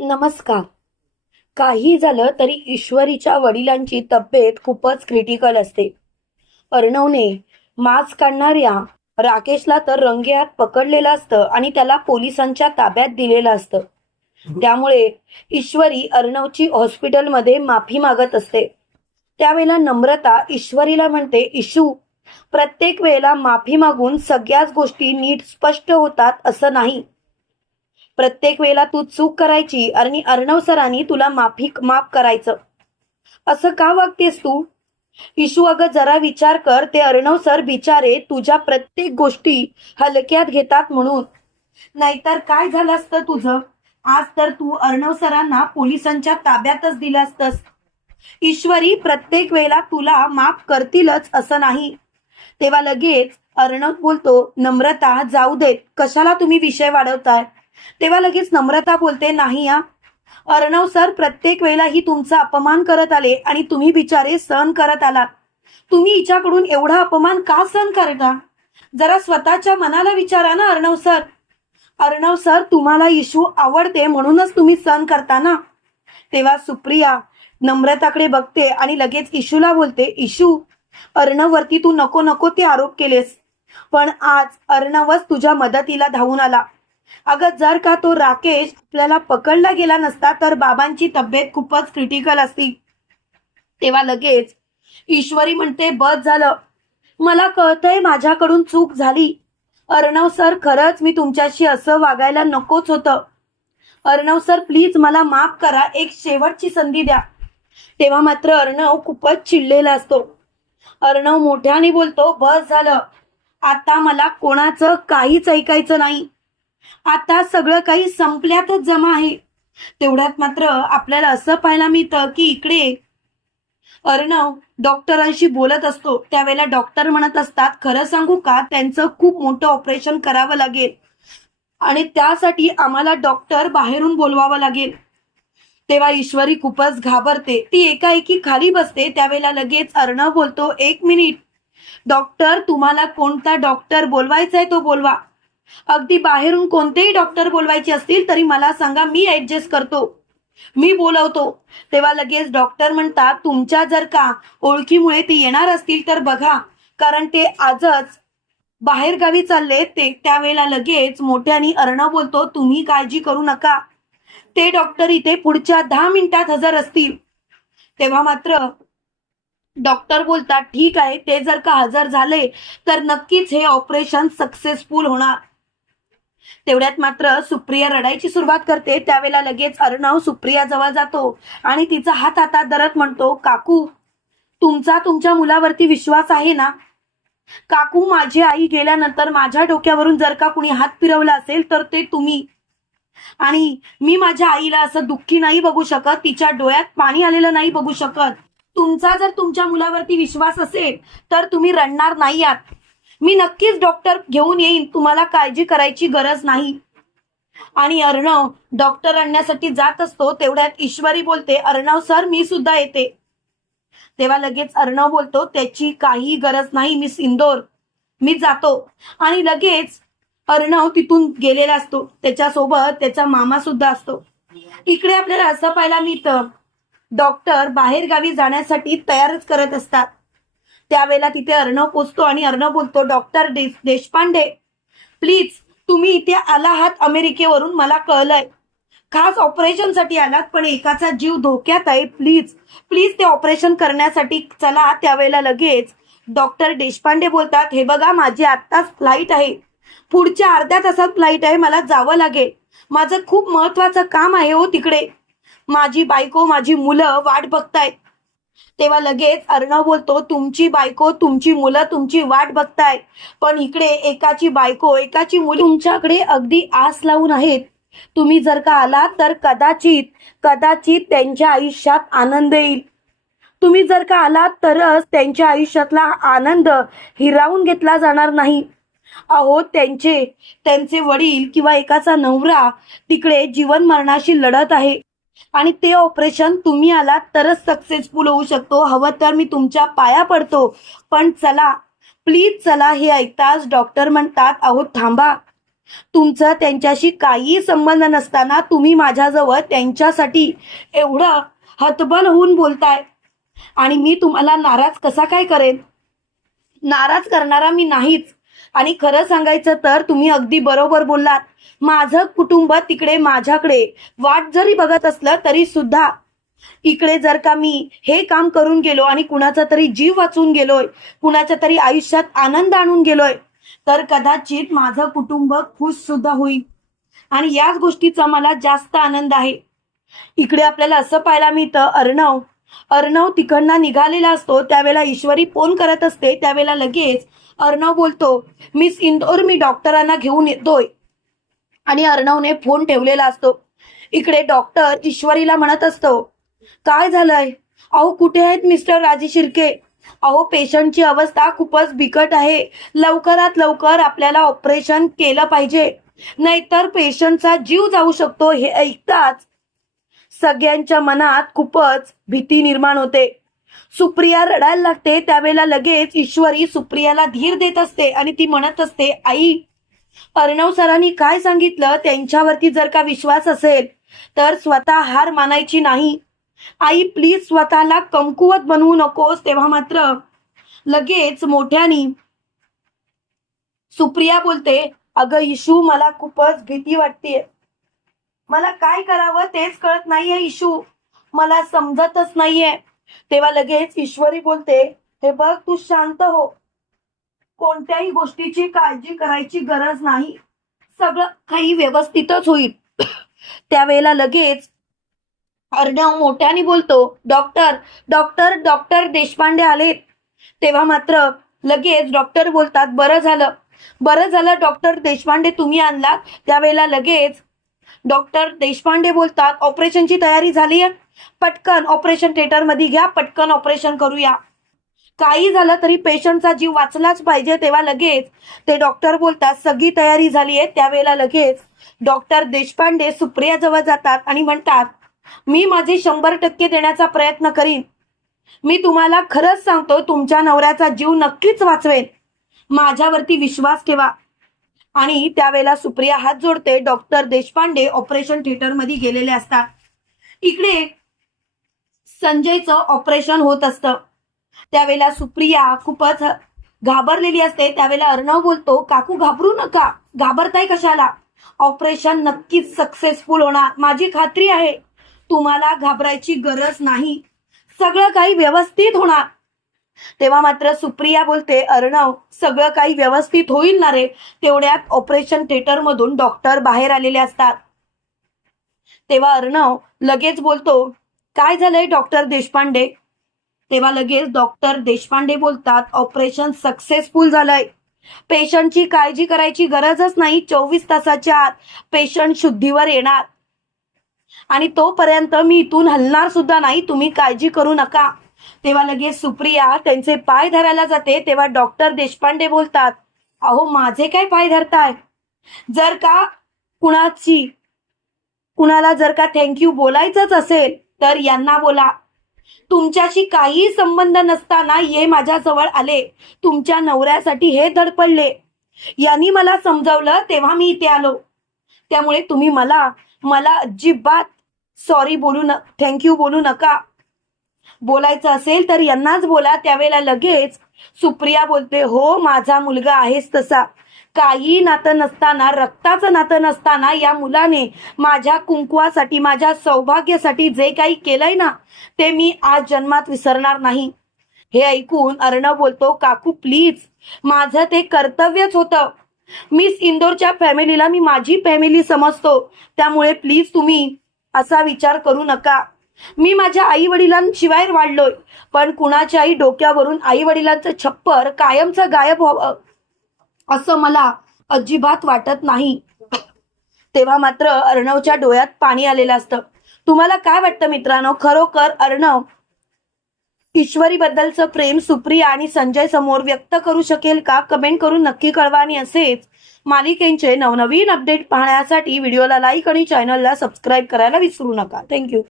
नमस्कार. काही झालं तरी ईश्वरीच्या वडिलांची तब्येत खूपच क्रिटिकल असते. अर्णवने मास्क काढणाऱ्या राकेशला तर रंगेहात पकडलेलं असतं आणि त्याला पोलिसांच्या ताब्यात दिलेलं असतं. त्यामुळे ईश्वरी अर्णवची हॉस्पिटलमध्ये माफी मागत असते. त्यावेळेला नम्रता ईश्वरीला म्हणते, इशू, प्रत्येक वेळेला माफी मागून सगळ्याच गोष्टी नीट स्पष्ट होतात असं नाही. प्रत्येक वेळेला तू चूक करायची आणि अर्णव सरांनी तुला माफ करायचं. असं का वागतेस तू? इशू, अगं जरा विचार कर, ते अर्णव सर बिचारे तुझ्या प्रत्येक गोष्टी हलक्यात घेतात म्हणून. नाहीतर काय झालं असतं तुझं? आज तर तू अर्णव सरांना पोलिसांच्या ताब्यातच दिलं असतंस. ईश्वरी प्रत्येक वेळेला तुला माफ करतीलच असं नाही. तेव्हा लगेच अर्णव बोलतो, नम्रता जाऊ देत, कशाला तुम्ही विषय वाढवताय? तेव्हा लगेच नम्रता बोलते, नाही हा, अर्णव सर प्रत्येक वेळेला ही तुमचा अपमान करत आले आणि तुम्ही बिचारे सहन करत आलात. तुम्ही हिच्याकडून एवढा अपमान का सहन करता? जरा स्वतःच्या मनाला विचारा ना अर्णव सर. अर्णव सर, तुम्हाला इशू आवडते म्हणूनच तुम्ही सहन करता ना. तेव्हा सुप्रिया नम्रताकडे बघते आणि लगेच इशूला बोलते, इशू, अर्णववरती तू नको नको ते आरोप केलेस, पण आज अर्णवच तुझ्या मदतीला धावून आला. अगं जर का तो राकेश आपल्याला पकडला गेला नसता तर बाबांची तब्येत खूपच क्रिटिकल असती. तेव्हा लगेच ईश्वरी म्हणते, बस झालं, मला कळतंय माझ्याकडून चूक झाली. अर्णव सर, खरंच मी तुमच्याशी असं वागायला नकोच होतं. अर्णव सर प्लीज मला माफ करा, एक शेवटची संधी द्या. तेव्हा मात्र अर्णव खूपच चिडलेला असतो. अर्णव मोठ्याने बोलतो, बस झालं, आता मला कोणाचं काहीच ऐकायचं नाही. आता सगळं काही संपल्यातच जमा आहे. तेवढ्यात मात्र आपल्याला असं पाहायला मिळतं की इकडे अर्णव डॉक्टरांशी बोलत असतो. त्यावेळेला डॉक्टर म्हणत असतात, खरं सांगू का, त्यांचं खूप मोठं ऑपरेशन करावं लागेल आणि त्यासाठी आम्हाला डॉक्टर बाहेरून बोलवावं लागेल. तेव्हा ईश्वरी खूपच घाबरते. ती एकाएकी खाली बसते. त्यावेळेला लगेच अर्णव बोलतो, एक मिनिट डॉक्टर, तुम्हाला कोणता डॉक्टर बोलवायचा आहे तो बोलवा. अगदी बाहेरून कोणतेही डॉक्टर बोलवायचे असतील तरी मला सांगा, मी ऍडजस्ट करतो, मी बोलवतो. तेव्हा लगेच डॉक्टर म्हणतात, तुमच्या जर का ओळखीमुळे ते येणार असतील तर बघा, कारण ते आजच बाहेर गावी चालले. ते त्यावेळेला लगेच मोठ्याने अर्णव बोलतो, तुम्ही काळजी करू नका, ते डॉक्टर इथे पुढच्या 10 मिनिटात हजर असतील. तेव्हा मात्र डॉक्टर बोलतात, ठीक आहे, ते जर का हजर झाले तर नक्कीच हे ऑपरेशन सक्सेसफुल होणार. तेवढ्यात मात्र सुप्रिया रडायची सुरुवात करते. त्यावेळेला लगेच अर्णव सुप्रिया जवळ जातो आणि तिचा हात हातात धरत म्हणतो, काकू, तुमचा तुमच्या मुलावरती विश्वास आहे ना? काकू, माझी आई गेल्यानंतर माझ्या डोक्यावरून जर का कुणी हात फिरवला असेल तर ते तुम्ही. आणि मी माझ्या आईला असं दुःखी नाही बघू शकत, तिच्या डोळ्यात पाणी आलेलं नाही बघू शकत. तुमचा जर तुमच्या मुलावरती विश्वास असेल तर तुम्ही रडणार नाही आहात. मी नक्कीच डॉक्टर घेऊन येईन, तुम्हाला काळजी करायची गरज नाही. आणि अर्णव डॉक्टर आणण्यासाठी जात असतो. तेवढ्यात ईश्वरी बोलते, अर्णव सर, मी सुद्धा येते. तेव्हा लगेच अर्णव बोलतो, त्याची काही गरज नाही मिस इंदोर, मी जातो. आणि लगेच अर्णव तिथून गेलेला असतो. त्याच्यासोबत त्याचा मामा सुद्धा असतो. इकडे आपल्याला असं पाहायला मिळतं, डॉक्टर बाहेर गावी जाण्यासाठी तयारच करत असतात. त्यावेळेला तिथे अर्णव पोचतो आणि अर्णव बोलतो, डॉक्टर देशपांडे, प्लीज तुम्ही इथे आला आहात अमेरिकेवरून, मला कळलंय, खास ऑपरेशनसाठी आलात, पण एकाचा जीव धोक्यात आहे, प्लीज प्लीज ते ऑपरेशन करण्यासाठी चला. त्यावेळेला लगेच डॉक्टर देशपांडे बोलतात, हे बघा, माझी आत्ताच फ्लाईट आहे, पुढच्या अर्ध्या तासात फ्लाईट आहे, मला जावं लागेल, माझं खूप महत्वाचं काम आहे हो तिकडे, माझी बायको माझी मुलं वाट बघतायत. तेव्हा लगेच अर्णव बोलतो, तुमची बायको तुमची मुलं तुमची वाट बघतायत, पण इकडे एकाची बायको एकाची मुलं तुमच्याकडे अगदी आस लावून आहेत. तुम्ही जर का आलात तर कदाचित कदाचित त्यांच्या आयुष्यात आनंद येईल. तुम्ही जर का आलात तरच त्यांच्या आयुष्यातला आनंद हिरावून घेतला जाणार नाही. अहो, त्यांचे वडील किंवा एकाचा नवरा तिकडे जीवन मरणाशी लढत आहे आणि ते ऑपरेशन तुम्ही आलात तरच सक्सेसफुल होऊ शकतो. हवं तर मी तुमच्या पाया पडतो, पण चला, प्लीज चला. हे ऐकताच डॉक्टर म्हणतात, अहो थांबा, तुमचा त्यांच्याशी काही संबंध नसताना तुम्ही माझ्याजवळ त्यांच्यासाठी एवढं हतबल होऊन बोलताय आणि मी तुम्हाला नाराज कसा काय करेन? नाराज करणारा मी नाहीच. आणि खरं सांगायचं तर तुम्ही अगदी बरोबर बोललात. माझं कुटुंब तिकडे माझ्याकडे वाट जरी बघत असलं तरी सुद्धा इकडे जर का मी हे काम करून गेलो आणि कुणाचा तरी जीव वाचून गेलोय, कुणाच्या तरी आयुष्यात आनंद आणून गेलोय, तर कदाचित माझं कुटुंब खुश सुद्धा होईल. आणि याच गोष्टीचा मला जास्त आनंद आहे. इकडे आपल्याला असं पाहायला मिळतं, अर्णव तिकडनं निघालेला असतो त्यावेळेला ईश्वरी फोन करत असते. त्यावेळेला लगेच अर्णव बोलतो, मिस इंदोर मी डॉक्टरांना घेऊन येतोय. आणि अर्णवने फोन ठेवलेला असतो. इकडे डॉक्टर ईश्वरीला म्हणत असतो, काय झालंय? अहो कुठे आहेत मिस्टर राजे शिर्के? अहो पेशंटची अवस्था खूपच बिकट आहे. लवकरात लवकर आपल्याला ऑपरेशन केलं पाहिजे, नाहीतर पेशंटचा जीव जाऊ शकतो. हे ऐकताच सगळ्यांच्या मनात खूपच भीती निर्माण होते. सुप्रिया रडायला लागते. त्यावेळेला लगेच ईश्वरी सुप्रियाला धीर देत असते आणि ती म्हणत असते, आई, अर्णव सरांनी काय सांगितलं त्यांच्यावरती जर का विश्वास असेल तर स्वतः हार मानायची नाही. आई प्लीज स्वतःला कमकुवत बनवू नकोस. तेव्हा मात्र लगेच मोठ्यानी सुप्रिया बोलते, अगं इशू मला खूपच भीती वाटतेय. मला काय करावं तेच कळत नाहीये इशू, मला समजतच नाहीये. तेव्हा लगेच ईश्वरी बोलते, हे बघ तू शांत हो, कोणत्याही गोष्टीची काळजी करायची गरज नाही, सगळं काही व्यवस्थितच होईल. त्यावेळेला लगेच अर्णव मोठ्याने बोलतो, डॉक्टर डॉक्टर डॉक्टर देशपांडे आलेत. तेव्हा मात्र लगेच डॉक्टर बोलतात, बरं झालं डॉक्टर देशपांडे तुम्ही आणलात. त्यावेळेला लगेच डॉक्टर देशपांडे बोलतात, ऑपरेशनची तयारी झाली आहे, पटकन ऑपरेशन थिएटर मध्ये घ्या, पटकन ऑपरेशन करूया, काही झालं तरी पेशंटचा जीव वाचलाच पाहिजे. तेव्हा लगेच ते डॉक्टर बोलतात, सगळी तयारी झाली आहे. त्यावेळेला लगेच डॉक्टर देशपांडे सुप्रिया जवळ जातात आणि म्हणतात, मी माझे 100% देण्याचा प्रयत्न करीन. मी तुम्हाला खरंच सांगतो, तुमच्या नवऱ्याचा जीव नक्कीच वाचवेन, माझ्यावरती विश्वास ठेवा. आणि त्यावेळेला सुप्रिया हात जोडते. डॉक्टर देशपांडे ऑपरेशन थिएटर मध्ये गेलेले असतात. इकडे संजयचं ऑपरेशन होत असतं. त्यावेळेला सुप्रिया खूपच घाबरलेली असते. त्यावेळेला अर्णव बोलतो, काकू घाबरू नका, घाबरताय कशाला, ऑपरेशन नक्कीच सक्सेसफुल होणार, माझी खात्री आहे, तुम्हाला घाबरायची गरज नाही, सगळं काही व्यवस्थित होणार. तेव्हा मात्र सुप्रिया बोलते, अर्णव सगळं काही व्यवस्थित होईल ना रे. तेवढ्यात ऑपरेशन थिएटर मधून डॉक्टर बाहेर आलेले असतात. तेव्हा अर्णव लगेच बोलतो, काय झालंय डॉक्टर देशपांडे? तेव्हा लगेच डॉक्टर देशपांडे बोलतात, ऑपरेशन सक्सेसफुल झालंय, पेशंटची काळजी करायची गरजच नाही, 24 तासाच्या आत पेशंट शुद्धीवर येणार आणि तोपर्यंत मी इथून हलणार सुद्धा नाही, तुम्ही काळजी करू नका. तेव्हा लगेच सुप्रिया त्यांचे पाय धरायला जाते. तेव्हा डॉक्टर देशपांडे बोलतात, अहो माझे काय पाय धरताय? जर का कुणाला जर का थँक्यू बोलायचंच असेल तर यांना बोला. तुमच्याशी काही संबंध नसताना हे माझ्याजवळ आले, तुमच्या नवऱ्यासाठी हे धडपडले, यांनी मला समजावलं तेव्हा मी इथे आलो. त्यामुळे तुम्ही मला अजिबात सॉरी थँक्यू बोलू नका. बोलायचं असेल तर यांनाच बोला. त्यावेळेला लगेच सुप्रिया बोलते, हो माझा मुलगा आहेच तसा, काही नातं नसताना, रक्ताचं नातं नसताना या मुलाने माझ्या कुंकवासाठी, माझ्या सौभाग्यासाठी जे काही केलंय ना, ते मी आज जन्मात विसरणार नाही. हे ऐकून अर्णव बोलतो, काकू प्लीज, माझं ते कर्तव्यच होतं, मिस इंदोरच्या फॅमिलीला मी माझी फॅमिली समजतो, त्यामुळे प्लीज तुम्ही असा विचार करू नका. मी माझ्या आई वडिलांशिवाय वाढलोय, पण कुणाच्याही डोक्यावरून आई वडिलांचं छप्पर कायमचं गायब व्हावं असं मला अजिबात वाटत नाही. तेव्हा मात्र अर्णवच्या डोळ्यात पाणी आलेलं असतं. तुम्हाला काय वाटतं मित्रांनो, खरोखर अर्णव ईश्वरी बद्दलचं प्रेम सुप्रिया आणि संजय समोर व्यक्त करू शकेल का? कमेंट करून नक्की कळवा. आणि असेच मालिकेचे नवनवीन अपडेट पाहण्यासाठी व्हिडिओला लाईक आणि चॅनलला सबस्क्राईब करायला विसरू नका. थँक्यू.